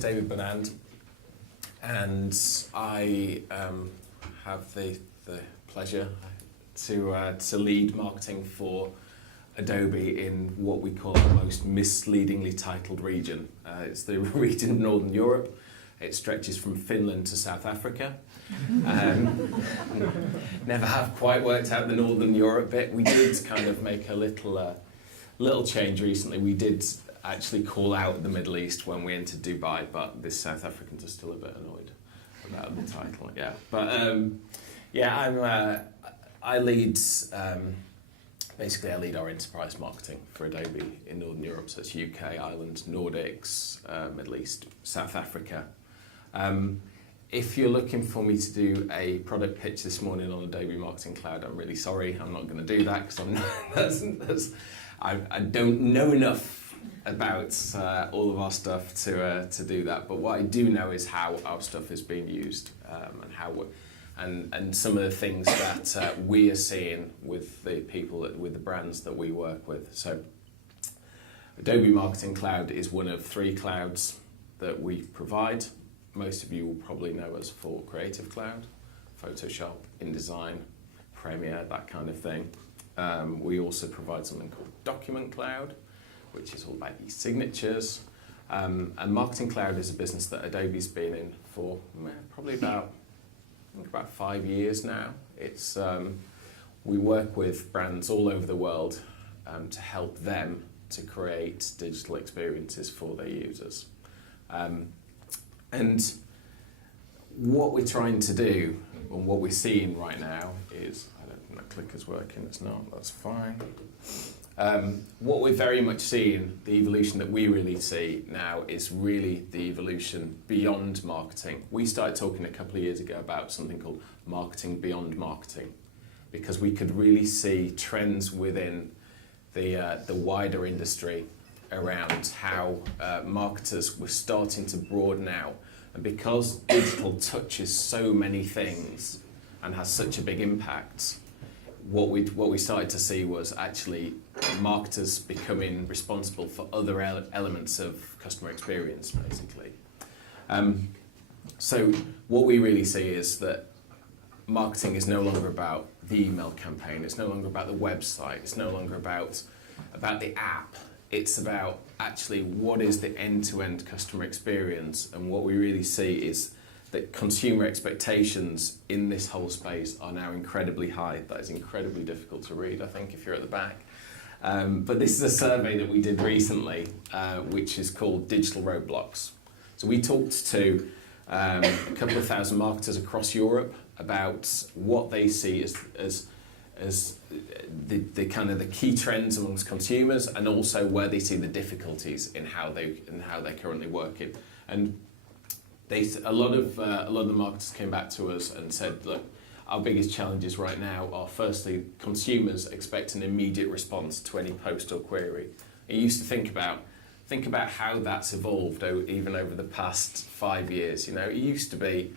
David Bernand, and I have the pleasure to lead marketing for Adobe in what we call the most misleadingly titled region. It's the region of Northern Europe. It stretches from Finland to South Africa. Never have quite worked out the Northern Europe bit. We did kind of make a little change recently. We did actually call out the Middle East when we entered Dubai, but the South Africans are still a bit annoyed about the title. Yeah, but yeah, I lead. Basically, I lead our enterprise marketing for Adobe in Northern Europe, so it's UK, Ireland, Nordics, Middle East, South Africa. If you're looking for me to do a product pitch this morning on Adobe Marketing Cloud, I'm really sorry, I'm not going to do that because I don't know enough about all of our stuff to do that. But what I do know is how our stuff is being used and how we're, and some of the things that we are seeing with the people, with the brands that we work with. So Adobe Marketing Cloud is one of 3 clouds that we provide. Most of you will probably know us for Creative Cloud, Photoshop, InDesign, Premiere, that kind of thing. We also provide something called Document Cloud, which is all about e-signatures. And Marketing Cloud is a business that Adobe's been in for probably about 5 years now. It's we work with brands all over the world to help them to create digital experiences for their users. And what we're trying to do, and what we're seeing right now is, I don't think that clicker's working, it's not, that's fine. What we're very much seeing, the evolution that we really see now is really the evolution beyond marketing. We started talking a couple of years ago about something called marketing beyond marketing, because we could really see trends within the wider industry around how marketers were starting to broaden out. And because digital touches so many things and has such a big impact, what we started to see was actually marketers becoming responsible for other elements of customer experience, basically. So what we really see is that marketing is no longer about the email campaign, it's no longer about the website, it's no longer about the app. It's about actually what is the end-to-end customer experience, and what we really see is that consumer expectations in this whole space are now incredibly high. That is incredibly difficult to read, I think, if you're at the back. But this is a survey that we did recently, which is called Digital Roadblocks. So we talked to a couple of thousand marketers across Europe about what they see as the kind of the key trends amongst consumers, and also where they see the difficulties in how they're currently working. And a lot of the marketers came back to us and said, look, our biggest challenges right now are, firstly, consumers expect an immediate response to any post or query. You used to think about how that's evolved even over the past 5 years. You know, it used to be,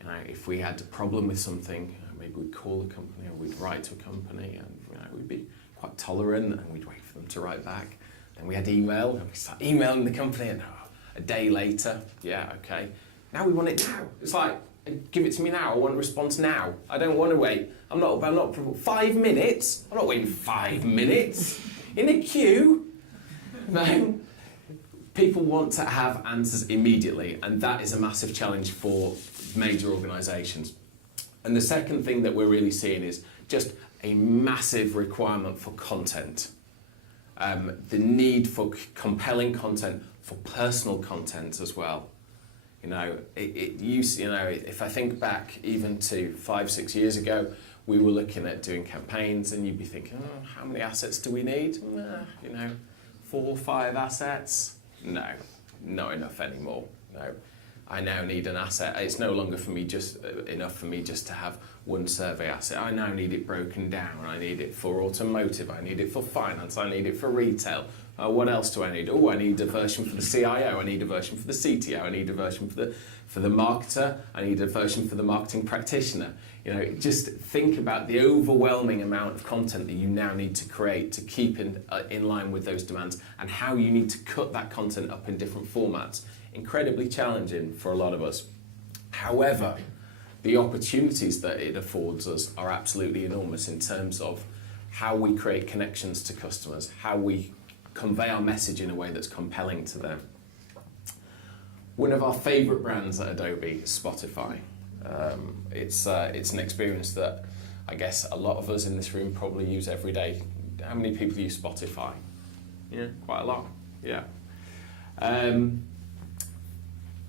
you know, if we had a problem with something, maybe we'd call a company or we'd write to a company, and we'd be quite tolerant and we'd wait for them to write back. Then we had email, and we start emailing the company, and a day later, yeah, okay. Now we want it now. It's like, give it to me now. I want a response now. I don't want to wait. I'm not 5 minutes. I'm not waiting 5 minutes in a queue. No. People want to have answers immediately, and that is a massive challenge for major organisations. And the second thing that we're really seeing is just a massive requirement for content. The need for compelling content, for personal content as well. You know, if I think back even to 5-6 years ago, we were looking at doing campaigns, and you'd be thinking, oh, how many assets do we need? 4 or 5 assets? No, not enough anymore. No. I now need an asset. It's no longer enough for me just to have one survey asset. I now need it broken down. I need it for automotive. I need it for finance. I need it for retail. What else do I need? Oh, I need a version for the CIO. I need a version for the CTO. I need a version for the marketer. I need a version for the marketing practitioner. You know, just think about the overwhelming amount of content that you now need to create to keep in line with those demands, and how you need to cut that content up in different formats incredibly challenging for a lot of us. However, the opportunities that it affords us are absolutely enormous in terms of how we create connections to customers, how we convey our message in a way that's compelling to them. One of our favourite brands at Adobe is Spotify. It's an experience that I guess a lot of us in this room probably use every day. How many people use Spotify? Yeah, quite a lot. Yeah.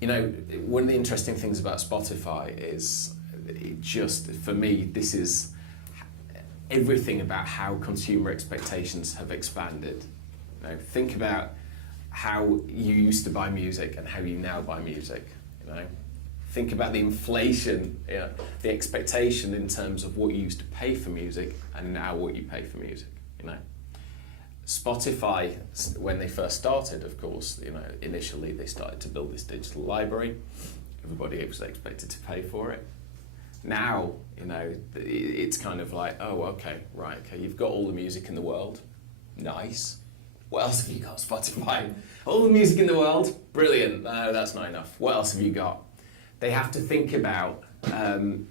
You know, one of the interesting things about Spotify is it just, for me, this is everything about how consumer expectations have expanded. You know, think about how you used to buy music and how you now buy music. You know, think about the inflation, you know, the expectation in terms of what you used to pay for music and now what you pay for music. You know, Spotify, when they first started, of course, you know, initially they started to build this digital library. Everybody was expected to pay for it. Now, you know, it's kind of like, oh, okay, right, okay, you've got all the music in the world. Nice. What else have you got, Spotify? All the music in the world? Brilliant. No, that's not enough. What else have you got? They have to think about,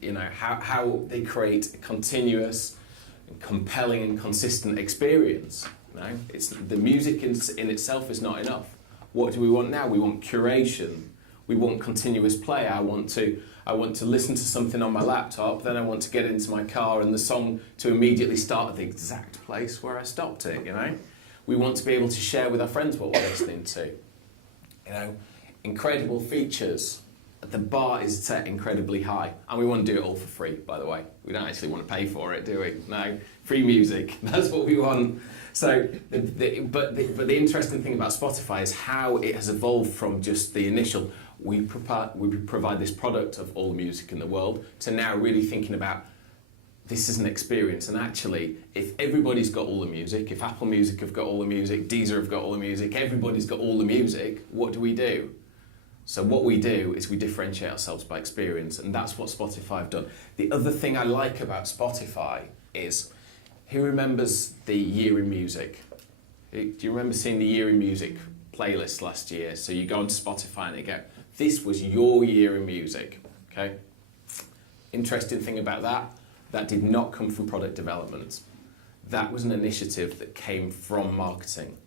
you know, how they create a continuous, compelling and consistent experience. You know? It's, the music in itself is not enough. What do we want now? We want curation. We want continuous play. I want to listen to something on my laptop, then I want to get into my car and the song to immediately start at the exact place where I stopped it, you know? We want to be able to share with our friends what we're listening to. You know, incredible features. The bar is set incredibly high, and we want to do it all for free, by the way. We don't actually want to pay for it, do we? No, free music, that's what we want. So, but the interesting thing about Spotify is how it has evolved from just the initial, we provide this product of all the music in the world, to now really thinking about, this is an experience, and actually, if everybody's got all the music, if Apple Music have got all the music, Deezer have got all the music, everybody's got all the music, what do? So what we do is we differentiate ourselves by experience, and that's what Spotify have done. The other thing I like about Spotify is, who remembers the Year in Music? Do you remember seeing the Year in Music playlist last year? So you go onto Spotify and they go, this was your year in music, okay? Interesting thing about that did not come from product development. That was an initiative that came from marketing.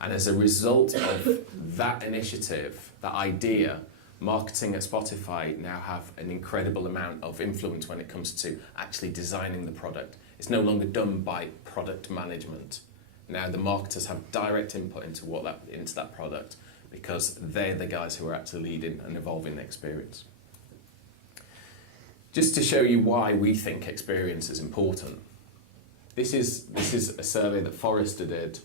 And as a result of that initiative, that idea, marketing at Spotify now have an incredible amount of influence when it comes to actually designing the product. It's no longer done by product management. Now the marketers have direct input into that product, because they're the guys who are actually leading and evolving the experience. Just to show you why we think experience is important. This is a survey that Forrester did.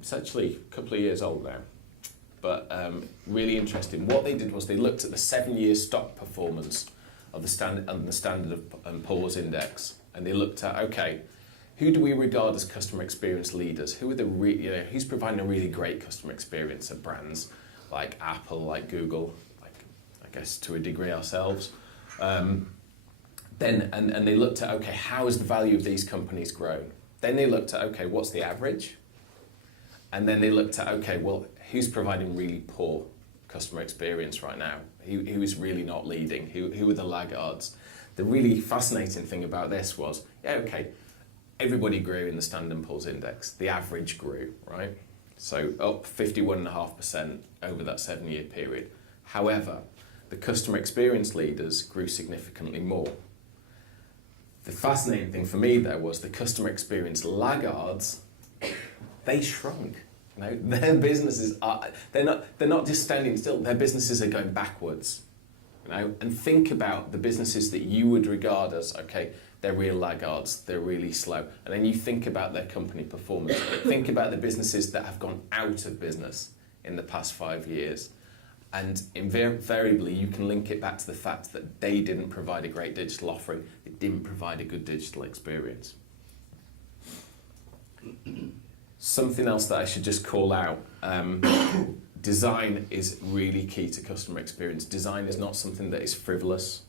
It's actually a couple of years old now, but really interesting. What they did was they looked at the 7-year stock performance of the Standard & Poor's index, and they looked at, okay, who do we regard as customer experience leaders? Who are who's providing a really great customer experience at brands like Apple, like Google, like I guess to a degree ourselves. And they looked at, okay, how has the value of these companies grown? Then they looked at, okay, what's the average? And then they looked at, okay, well, who's providing really poor customer experience right now? Who is really not leading? Who are the laggards? The really fascinating thing about this was, yeah, okay, everybody grew in the Standard & Poor's index. The average grew, right? So up 51.5% over that 7-year period. However, the customer experience leaders grew significantly more. The fascinating thing for me though was the customer experience laggards, they shrunk. You know, their businesses are, they're not just standing still, their businesses are going backwards. You know, and think about the businesses that you would regard as, okay, they're real laggards, they're really slow. And then you think about their company performance. Think about the businesses that have gone out of business in the past 5 years. And invariably, you can link it back to the fact that they didn't provide a great digital offering. They didn't provide a good digital experience. Something else that I should just call out, design is really key to customer experience. Design is not something that is frivolous.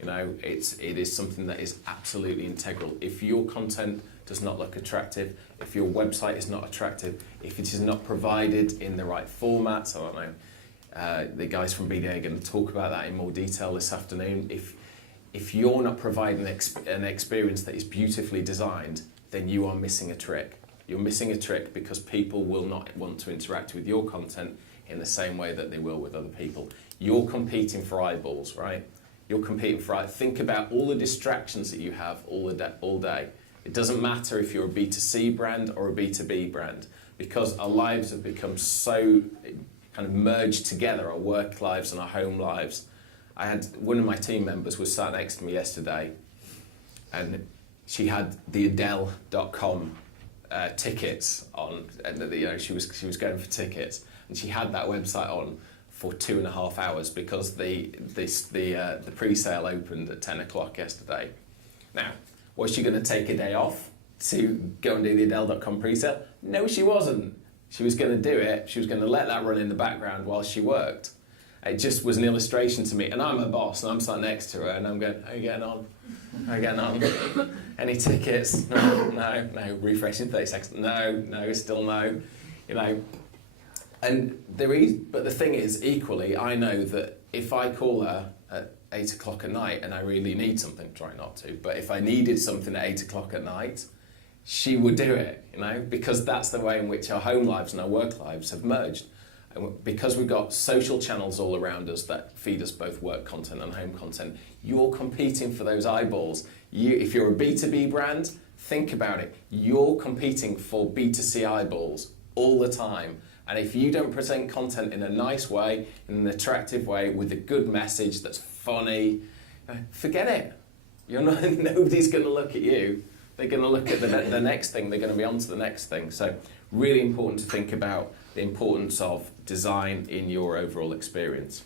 You know, it is something that is absolutely integral. If your content does not look attractive, if your website is not attractive, if it is not provided in the right formats, I don't know, The guys from Bda are going to talk about that in more detail this afternoon. If you're not providing an experience that is beautifully designed, then you are missing a trick. You're missing a trick because people will not want to interact with your content in the same way that they will with other people. You're competing for eyeballs, right? You're competing for think about all the distractions that you have all day. It doesn't matter if you're a B2C brand or a B2B brand, because our lives have become so kind of merged together, our work lives and our home lives. I had one of my team members was sat next to me yesterday, and she had the Adele.com tickets on, and she was going for tickets, and she had that website on for 2.5 hours because the pre-sale opened at 10 o'clock yesterday. Now, was she going to take a day off to go and do the Adele.com pre-sale? No, she wasn't. She was going to do it. She was going to let that run in the background while she worked. It just was an illustration to me, and I'm a boss, and I'm sat next to her, and I'm going, "How are you getting on? How are you getting on? Any tickets? No. Refreshing 30 seconds. No, still no." And but the thing is, equally, I know that if I call her at 8 o'clock at night and I really need something, try not to, but if I needed something at 8 o'clock at night, she would do it, because that's the way in which our home lives and our work lives have merged. And because we've got social channels all around us that feed us both work content and home content, you're competing for those eyeballs. If you're a B2B brand, think about it. You're competing for B2C eyeballs all the time. And if you don't present content in a nice way, in an attractive way, with a good message that's funny, forget it. Nobody's going to look at you. They're going to look at the next thing. They're going to be on to the next thing. So really important to think about the importance of design in your overall experience.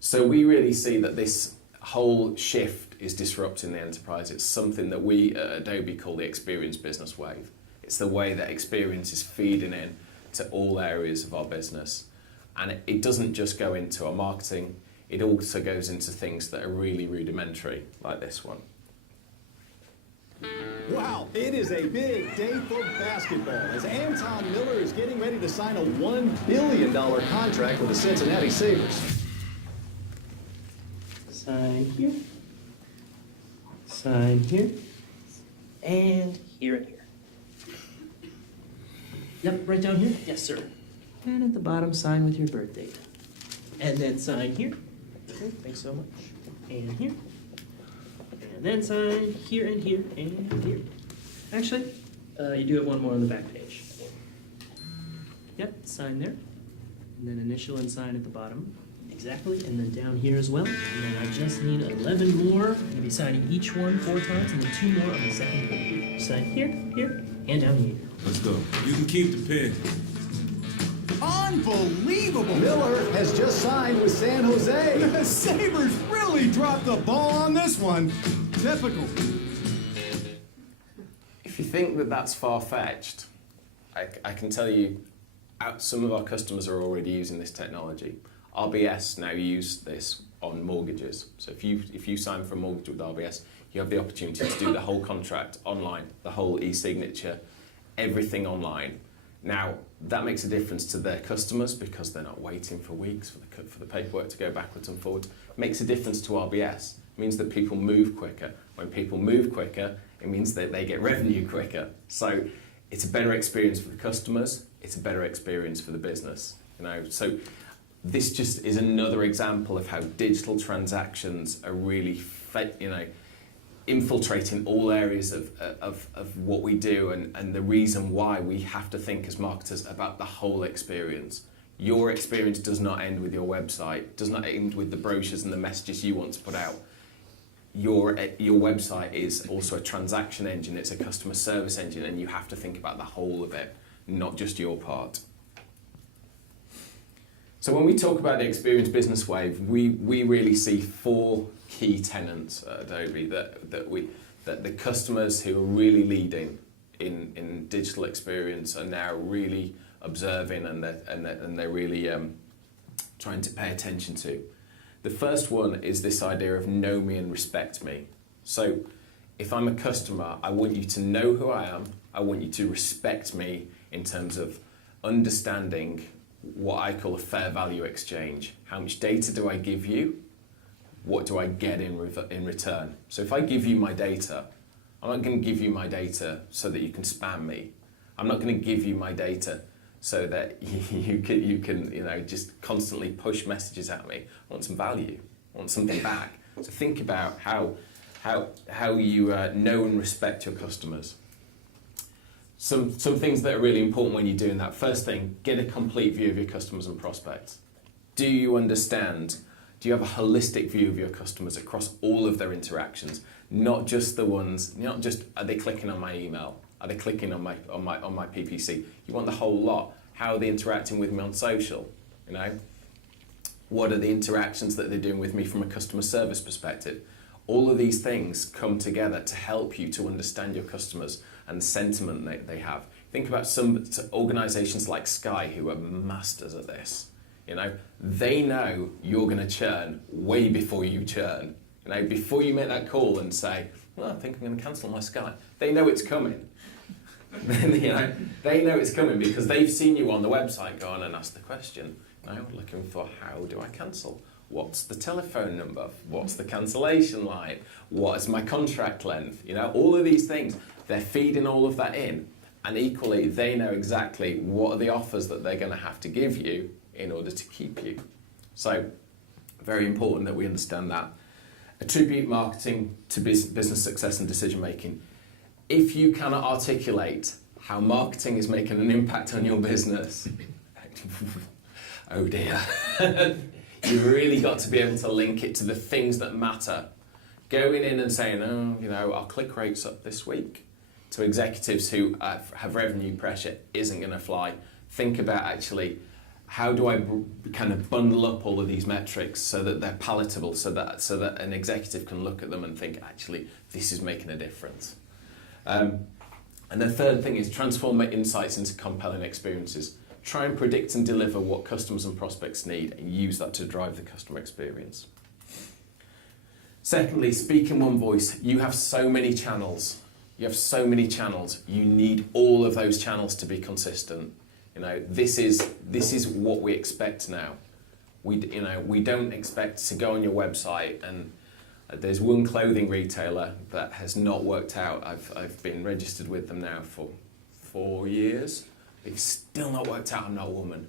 So we really see that this whole shift is disrupting the enterprise. It's something that we at Adobe call the experience business wave. It's the way that experience is feeding in to all areas of our business. And it doesn't just go into our marketing, it also goes into things that are really rudimentary, like this one. Wow, it is a big day for basketball as Anton Miller is getting ready to sign a $1 billion contract with the Cincinnati Sabres. Sign here, sign here, and here and here. Yep, right down here? Yes, sir. And at the bottom, sign with your birth date. And then sign here. Okay, thanks so much. And here. And then sign here and here and here. Actually, you do have one more on the back page. Yep, sign there. And then initial and sign at the bottom. Exactly, and then down here as well. And then I just need 11 more. I'm gonna be signing each one 4 times, and then 2 more on the second page. Sign here, here, and down here. Let's go. You can keep the pen. Unbelievable! Miller has just signed with San Jose. The Sabres really dropped the ball on this one. Typical. If you think that that's far-fetched, I can tell you some of our customers are already using this technology. RBS now use this on mortgages. So if you sign for a mortgage with RBS, you have the opportunity to do the whole contract online, the whole e-signature, everything online. Now, that makes a difference to their customers because they're not waiting for weeks for the paperwork to go backwards and forwards. It makes a difference to RBS. It means that people move quicker. When people move quicker, it means that they get revenue quicker. So it's a better experience for the customers. It's a better experience for the business. So this just is another example of how digital transactions are really, infiltrating all areas of what we do, and the reason why we have to think as marketers about the whole experience. Your experience does not end with your website, does not end with the brochures and the messages you want to put out. Your website is also a transaction engine, it's a customer service engine, and you have to think about the whole of it, not just your part. So when we talk about the experience business wave, we really see 4 key tenets at Adobe that the customers who are really leading in digital experience are now really observing, and they're really trying to pay attention to. The first one is this idea of know me and respect me. So if I'm a customer, I want you to know who I am, I want you to respect me in terms of understanding what I call a fair value exchange. How much data do I give you? What do I get in return? So if I give you my data, I'm not going to give you my data so that you can spam me. I'm not going to give you my data so that you can just constantly push messages at me. I want some value. I want something back. So think about how you know and respect your customers. Some things that are really important when you're doing that. First thing, get a complete view of your customers and prospects. Do you understand? Do you have a holistic view of your customers across all of their interactions? Not just the ones, not just are they clicking on my email? Are they clicking on my PPC? You want the whole lot. How are they interacting with me on social? What are the interactions that they're doing with me from a customer service perspective? All of these things come together to help you to understand your customers and the sentiment they have. Think about some organisations like Sky who are masters at this. They know you're going to churn way before you churn. Before you make that call and say, well, I think I'm going to cancel my Sky. They know it's coming. They know it's coming because they've seen you on the website go on and ask the question. Looking for how do I cancel? What's the telephone number? What's the cancellation line? What is my contract length? All of these things, they're feeding all of that in. And equally, they know exactly what are the offers that they're going to have to give you in order to keep you. So, very important that we understand that. Attribute marketing to business success and decision making. If you cannot articulate how marketing is making an impact on your business, oh dear. You've really got to be able to link it to the things that matter. Going in and saying, our click rate's up this week, to executives who have revenue pressure isn't going to fly. Think about actually, how do I kind of bundle up all of these metrics so that they're palatable, so that an executive can look at them and think, actually, this is making a difference. And the third thing is transform my insights into compelling experiences. Try and predict and deliver what customers and prospects need and use that to drive the customer experience. Secondly, speak in one voice. You have so many channels. You need all of those channels to be consistent. This is what we expect now. We don't expect to go on your website and there's one clothing retailer that has not worked out. I've been registered with them now for 4 years. It's still not worked out. I'm not a woman.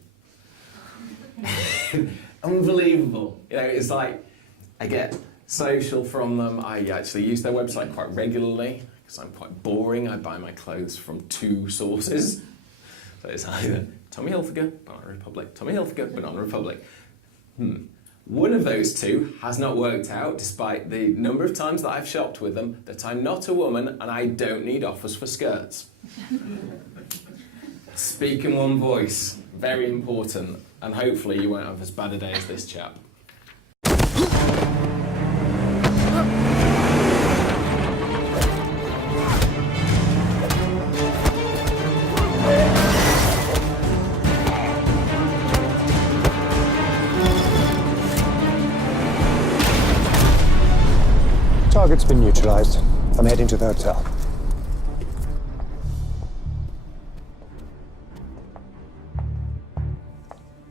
Unbelievable. It's like I get social from them. I actually use their website quite regularly because I'm quite boring. I buy my clothes from 2 sources. So it's either Tommy Hilfiger, Banana Republic, Tommy Hilfiger, Banana Republic. One of those 2 has not worked out despite the number of times that I've shopped with them, that I'm not a woman and I don't need offers for skirts. Speak in one voice, very important, and hopefully you won't have as bad a day as this chap. Target's been neutralized. I'm heading to the hotel.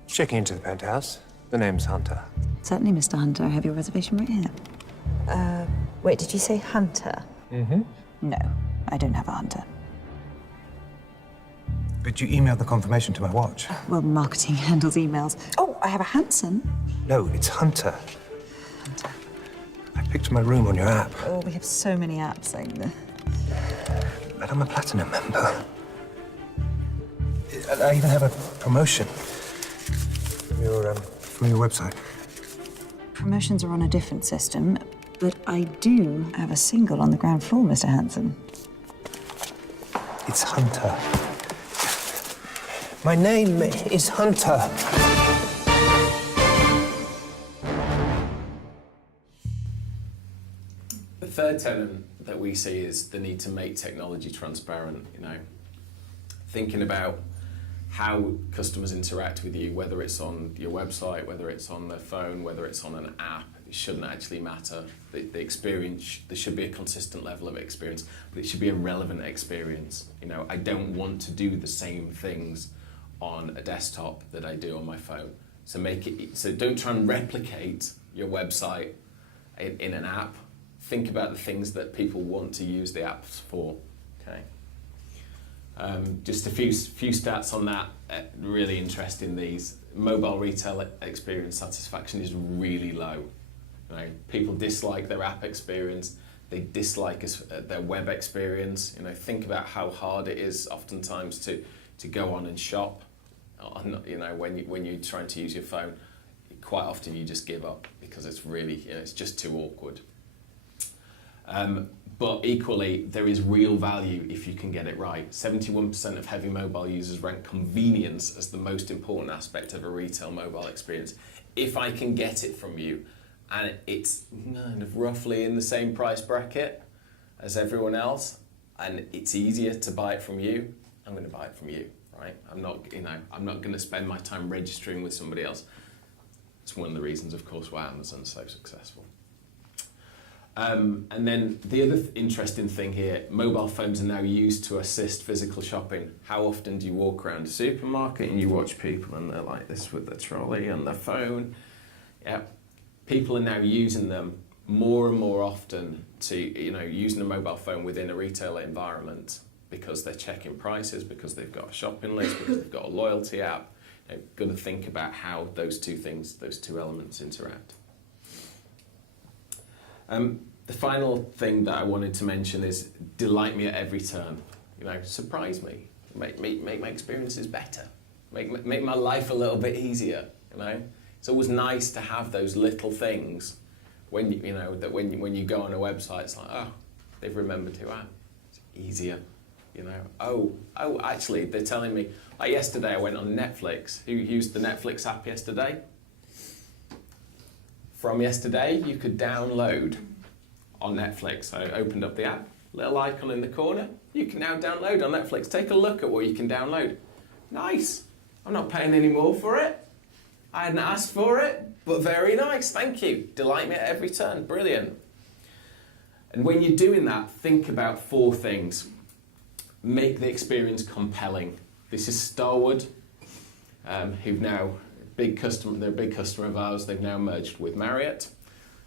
Checking into the penthouse. The name's Hunter. Certainly, Mr. Hunter. I have your reservation right here. Wait, did you say Hunter? Mm-hmm. No, I don't have a Hunter. But you emailed the confirmation to my watch. Well, marketing handles emails. Oh, I have a Hanson. No, it's Hunter. Hunter. I picked my room on your app. Oh, we have so many apps, But I'm a platinum member. I even have a promotion from your website. Promotions are on a different system, but I do have a single on the ground floor, Mr. Hanson. It's Hunter. My name is Hunter. The third tenet that we see is the need to make technology transparent. Thinking about how customers interact with you, whether it's on your website, whether it's on their phone, whether it's on an app, it shouldn't actually matter. The experience, there should be a consistent level of experience, but it should be a relevant experience. I don't want to do the same things on a desktop that I do on my phone. So don't try and replicate your website in an app. Think about the things that people want to use the apps for. Okay. Just a few stats on that. Really interesting. These mobile retail experience satisfaction is really low. People dislike their app experience. They dislike their web experience. Think about how hard it is oftentimes to go on and shop. When you're trying to use your phone, quite often you just give up because it's really, it's just too awkward. But equally, there is real value if you can get it right. 71% of heavy mobile users rank convenience as the most important aspect of a retail mobile experience. If I can get it from you, and it's kind of roughly in the same price bracket as everyone else, and it's easier to buy it from you, I'm going to buy it from you, right? I'm not going to spend my time registering with somebody else. It's one of the reasons, of course, why Amazon's so successful. And then the other interesting thing here, mobile phones are now used to assist physical shopping. How often do you walk around a supermarket and you watch people and they're like this with their trolley and their phone? Yeah. People are now using them more and more often to, using a mobile phone within a retail environment because they're checking prices, because they've got a shopping list, because they've got a loyalty app. You've got to think about how those two elements interact. The final thing that I wanted to mention is delight me at every turn. Surprise me, make my experiences better, make my life a little bit easier. It's always nice to have those little things when you go on a website. It's like, oh, they've remembered who I am. It's easier, Oh, actually, they're telling me. Like yesterday, I went on Netflix. Who used the Netflix app yesterday? From yesterday, you could download on Netflix. I opened up the app, little icon in the corner. You can now download on Netflix. Take a look at what you can download. Nice. I'm not paying any more for it. I hadn't asked for it, but very nice. Thank you. Delight me at every turn. Brilliant. And when you're doing that, think about 4 things. Make the experience compelling. This is Starwood, who've now they're a big customer of ours. They've now merged with Marriott,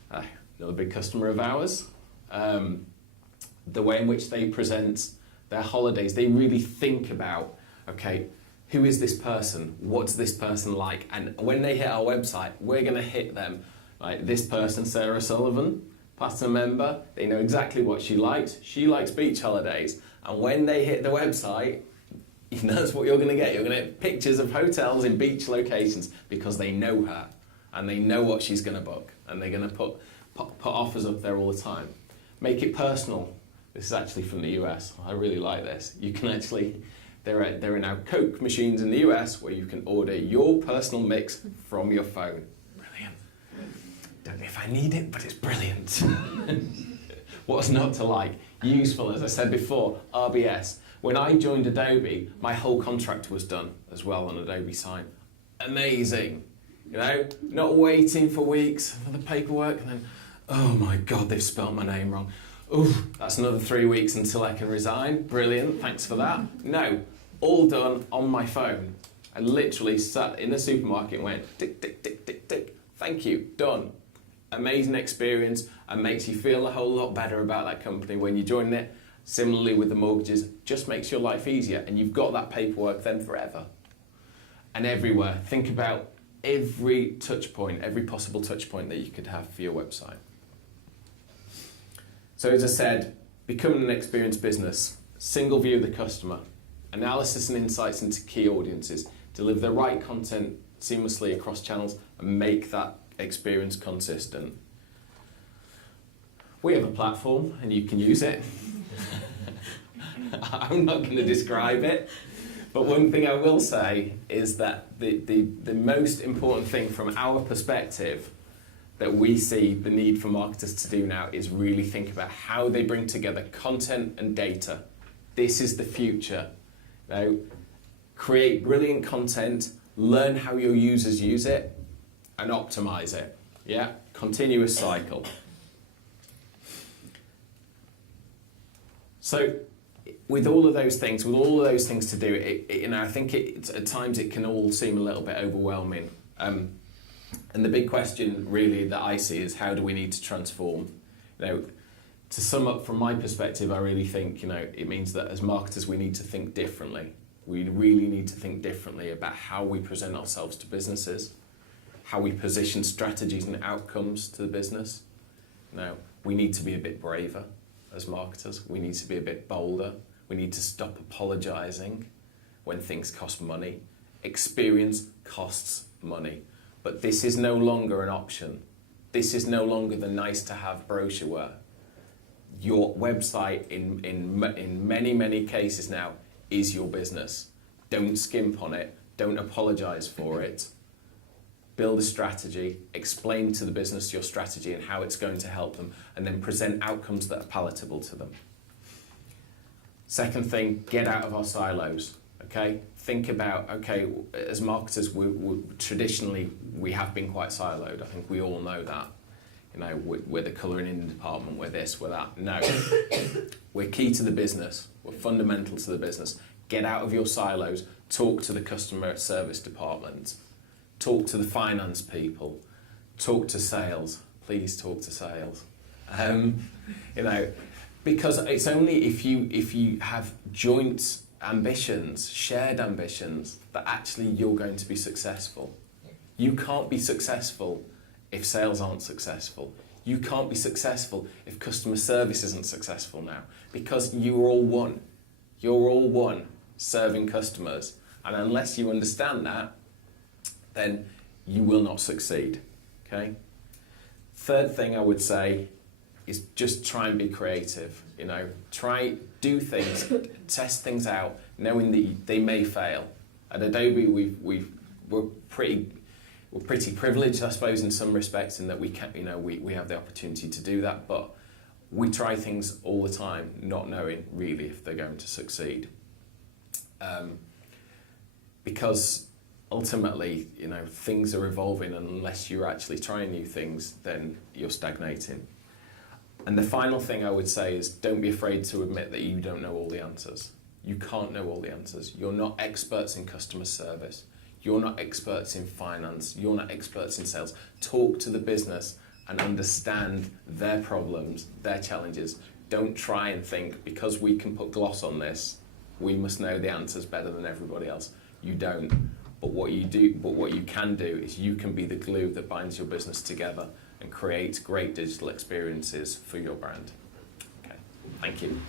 another big customer of ours. The way in which they present their holidays, they really think about, okay, who is this person? What's this person like? And when they hit our website, we're going to hit them. Like this person, Sarah Sullivan, Platinum member, they know exactly what she likes. She likes beach holidays. And when they hit the website, that's what you're going to get. You're going to get pictures of hotels in beach locations because they know her and they know what she's going to book, and they're going to put offers up there all the time. Make it personal. This is actually from the US. I really like this. You can actually, there are now Coke machines in the US where you can order your personal mix from your phone. Brilliant. Don't know if I need it, but it's brilliant. What's not to like? Useful, as I said before, RBS. When I joined Adobe, my whole contract was done as well on Adobe Sign. Amazing. Not waiting for weeks for the paperwork and then, oh my God, they've spelled my name wrong. Ooh, that's another 3 weeks until I can resign. Brilliant, thanks for that. No, all done on my phone. I literally sat in the supermarket and went tick, tick, tick, tick, tick. Thank you, done. Amazing experience and makes you feel a whole lot better about that company when you join it. Similarly with the mortgages, just makes your life easier and you've got that paperwork then forever. And everywhere, think about every touch point, every possible touch point that you could have for your website. So as I said, becoming an experienced business, single view of the customer, analysis and insights into key audiences, deliver the right content seamlessly across channels and make that experience consistent. We have a platform and you can use it. I'm not going to describe it, but one thing I will say is that the most important thing from our perspective that we see the need for marketers to do now is really think about how they bring together content and data. This is the future. Create brilliant content, learn how your users use it, and optimize it. Yeah, continuous cycle. So with all of those things, to do, I think at times it can all seem a little bit overwhelming. And the big question really that I see is, how do we need to transform? To sum up from my perspective, I really think, it means that as marketers we need to think differently. We really need to think differently about how we present ourselves to businesses, how we position strategies and outcomes to the business. We need to be a bit braver as marketers. We need to be a bit bolder. We need to stop apologising when things cost money. Experience costs money. But this is no longer an option. This is no longer the nice-to-have brochure. Your website, in many, many cases now, is your business. Don't skimp on it. Don't apologise for it. Build a strategy, explain to the business your strategy and how it's going to help them, and then present outcomes that are palatable to them. Second thing, get out of our silos, okay? Think about, okay, as marketers, traditionally, we have been quite siloed. I think we all know that. We're the colouring in department, we're this, we're that. No, we're key to the business. We're fundamental to the business. Get out of your silos, talk to the customer service department, talk to the finance people, talk to sales. Please talk to sales. Because it's only if you have joint ambitions, shared ambitions, that actually you're going to be successful. You can't be successful if sales aren't successful. You can't be successful if customer service isn't successful now, because you're all one. You're all one, serving customers. And unless you understand that, then you will not succeed, okay? Third thing I would say is just try and be creative, do things, test things out, knowing that they may fail. At Adobe, we're pretty privileged, I suppose, in some respects, in that we have the opportunity to do that, but we try things all the time, not knowing really if they're going to succeed. Because ultimately, things are evolving, and unless you're actually trying new things, then you're stagnating. And the final thing I would say is, don't be afraid to admit that you don't know all the answers. You can't know all the answers. You're not experts in customer service. You're not experts in finance. You're not experts in sales. Talk to the business and understand their problems, their challenges. Don't try and think, because we can put gloss on this, we must know the answers better than everybody else. You don't. But what you can do is you can be the glue that binds your business together and create great digital experiences for your brand. Okay, thank you.